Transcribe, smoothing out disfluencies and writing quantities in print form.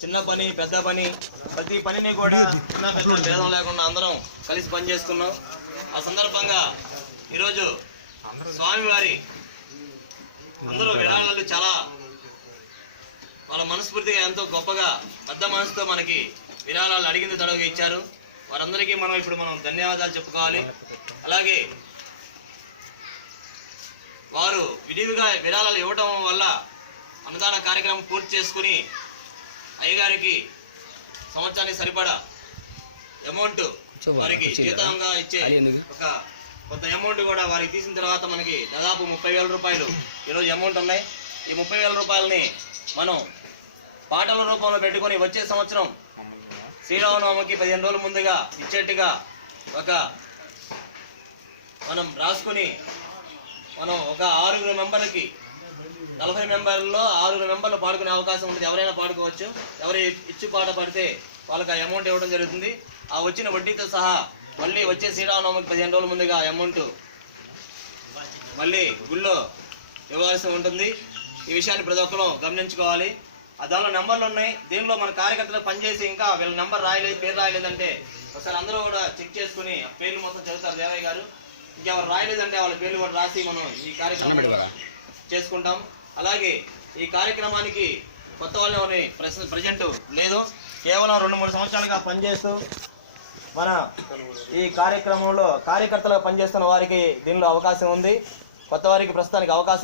చిన్న పని పెద్ద పని ప్రతి పనిని కూడా చిన్న పెద్ద భేదం లేకుండా అందరం కలిసి పని చేసుకున్నాం. ఆ సందర్భంగా ఈరోజు స్వామివారి అందరూ విరాళాలు చాలా వాళ్ళ మనస్ఫూర్తిగా ఎంతో గొప్పగా పెద్ద మనసుతో మనకి విరాళాలు అడిగింది తడవుగా ఇచ్చారు. వారందరికీ ఇప్పుడు మనం ధన్యవాదాలు చెప్పుకోవాలి. అలాగే వారు విడివిగా విరాళాలు ఇవ్వటం వల్ల అన్నదాన కార్యక్రమం పూర్తి చేసుకుని అయ్యగారికి సంవత్సరానికి సరిపడా అమౌంట్ వారికి జీతంగా ఇచ్చే ఒక కొంత అమౌంట్ కూడా వారికి తీసిన తర్వాత మనకి దాదాపు 30,000 రూపాయలు ఈరోజు అమౌంట్ ఉన్నాయి. ఈ 30,000 రూపాయలని మనం పాటల రూపంలో పెట్టుకొని వచ్చే సంవత్సరం శ్రీరామనవమికి 15 రోజుల ముందుగా ఇచ్చేట్టుగా ఒక మనం రాసుకుని మనం ఒక 6 మెంబర్లకి 40 మెంబర్లలో 6 మెంబర్లు పాడుకునే అవకాశం ఉంటుంది. ఎవరైనా పాడుకోవచ్చు. ఎవరు ఇచ్చి పాట పడితే వాళ్ళకి ఆ అమౌంట్ ఇవ్వడం జరుగుతుంది. ఆ వచ్చిన వడ్డీతో సహా మళ్ళీ వచ్చే శ్రీరామనవమికి 15 రోజుల ముందుగా అమౌంట్ మళ్ళీ గుళ్ళో ఇవ్వాల్సి ఉంటుంది. ఈ విషయాన్ని ప్రతి ఒక్కరూ గమనించుకోవాలి. దానిలో నెంబర్లు ఉన్నాయి. దీనిలో మన కార్యకర్తలు పనిచేసి ఇంకా వీళ్ళ నెంబర్ రాయలేదు, పేరు రాయలేదంటే ఒకసారి అందరూ కూడా చెక్ చేసుకుని పేర్లు మొత్తం చదువుతారు దేవయ్య గారు. ఇంకెవరు రాయలేదంటే వాళ్ళ పేర్లు కూడా రాసి మనం ఈ కార్యక్రమం చేసుకుంటాం. అలాగే ఈ కార్యక్రమానికి కొత్త వాళ్ళని ప్రజెంట్ లేదు, కేవలం 2-3 సంవత్సరాలుగా పనిచేస్తూ మన ఈ కార్యక్రమంలో కార్యకర్తలుగా పనిచేస్తున్న వారికి దీనిలో అవకాశం ఉంది. కొత్త వారికి ప్రస్తుతానికి అవకాశం